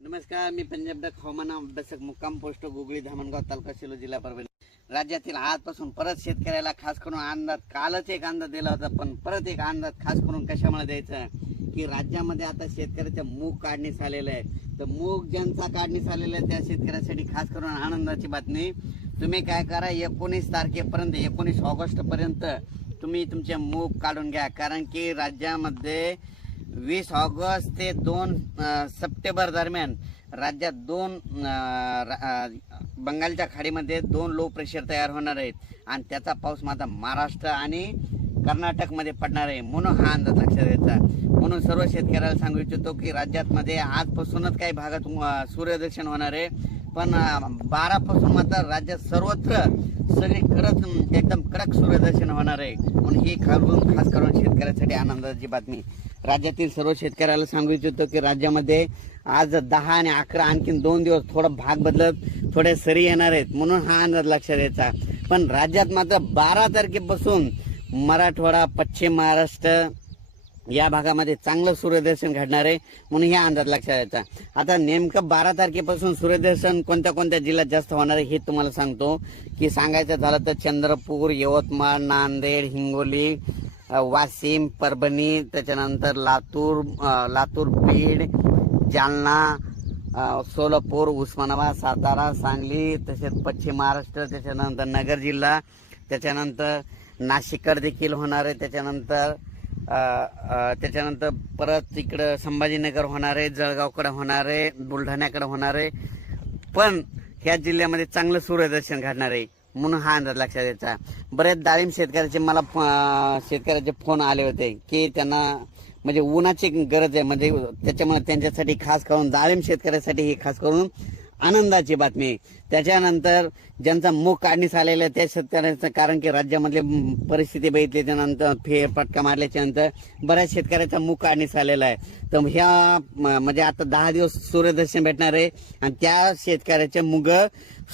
नमस्कार, मी पंजाब डक हवामान अभ्यासक मुक्काम पोस्ट गुगळी धामणगाव तालुका सेलू जिल्हा परभणी. राज्यातील आजपासून परत शेतकऱ्याला खास करून अंदाज, कालच एक अंदाज दिला होता, पण परत एक अंदाज खास करून कशामुळे द्यायचा की राज्यामध्ये आता शेतकऱ्याच्या मूग काढणीस आलेलं आहे. तर मूग ज्यांचा काढणीस आलेला आहे त्या शेतकऱ्यासाठी खास करून आनंदाची बातमी. तुम्ही काय करा, 19 तारखेपर्यंत 19 ऑगस्ट पर्यंत तुम्ही तुमचे मूग काढून घ्या. कारण की राज्यामध्ये 20 ऑगस्ट ते 2 सप्टेंबर दरम्यान राज्यात बंगालच्या खाडीमध्ये 2 लो प्रेशर तयार होणार आहेत आणि त्याचा पाऊस मात्र महाराष्ट्र आणि कर्नाटकमध्ये पडणार आहे. म्हणून हा अंदाज लक्षात घ्यायचा. म्हणून सर्व शेतकऱ्याला सांगू इच्छितो की राज्यामध्ये आजपासूनच काही भागात सूर्यदर्शन होणार आहे, पण 12 पासून मात्र राज्यात सर्वत्र सगळीकडेच एकदम कडक सूर्यदर्शन होणार आहे. म्हणून ही खास करून शेतकऱ्यासाठी आनंदाची बातमी. राज्यातील सर्व शेतकऱ्याला सांगू इच्छितो की राज्यामध्ये आज 10 आणि 11 आणखीन 2 दिवस थोडा भाग बदलत थोडे सरी येणार आहेत. म्हणून हा अंदाज लक्षात द्यायचा. पण राज्यात मात्र 12 तारखेपासून मराठवाडा, पश्चिम महाराष्ट्र या भागामध्ये चांगलं सूर्यदर्शन घडणार आहे. म्हणून हा अंदाज लक्षात द्यायचा. आता नेमकं 12 तारखेपासून सूर्यदर्शन कोणत्या कोणत्या जिल्ह्यात जास्त होणार आहे हे तुम्हाला सांगतो. की सांगायचं झालं तर चंद्रपूर, यवतमाळ, नांदेड, हिंगोली, वाशिम, परभणी, त्याच्यानंतर लातूर, बीड, जालना, सोलापूर, उस्मानाबाद, सातारा, सांगली, तसेच पश्चिम महाराष्ट्र, त्याच्यानंतर नगर जिल्हा, त्याच्यानंतर नाशिककडे देखील होणार आहे. त्याच्यानंतर परत इकडं संभाजीनगर होणार आहे, जळगावकडे होणार आहे, बुलढाण्याकडे होणार आहे. पण ह्या जिल्ह्यामध्ये चांगलं सूर्यदर्शन घडणार आहे. म्हणून हा अंदाज लक्षात द्यायचा. बरेच डाळिंब शेतकऱ्याचे मला शेतकऱ्याचे फोन आले होते की त्यांना म्हणजे उन्हाची गरज आहे, म्हणजे त्याच्यामुळे त्यांच्यासाठी खास करून डाळिंब शेतकऱ्यासाठी ही खास करून आनंदाची बातमी. त्याच्यानंतर ज्यांचा मूग काढणीस आलेला आहे त्या शेतकऱ्यांचं, कारण की राज्यामधली परिस्थिती बघितली त्यानंतर फेरफटका मारल्याच्या नंतर बऱ्याच शेतकऱ्याचा मूग काढणीस आलेला आहे. तर ह्या म्हणजे आता 10 दिवस सूर्यदर्शन भेटणार आहे आणि त्या शेतकऱ्याचे मूग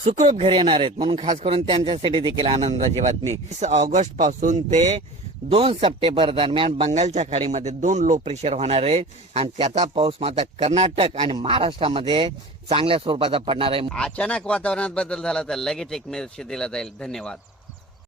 सुखरूप घरी येणार आहेत. म्हणून खास करून त्यांच्यासाठी देखील आनंदाची बातमी. 20 ऑगस्ट पासून ते 2 सप्टेंबर दरम्यान बंगालच्या खाडीमध्ये 2 लो प्रेशर होणार आहे आणि त्याचा पाऊस मात्र कर्नाटक आणि महाराष्ट्रामध्ये चांगल्या स्वरूपाचा पडणार आहे. अचानक वातावरणात बदल झाला तर लगेच एक मेसेज दिला जाईल. धन्यवाद.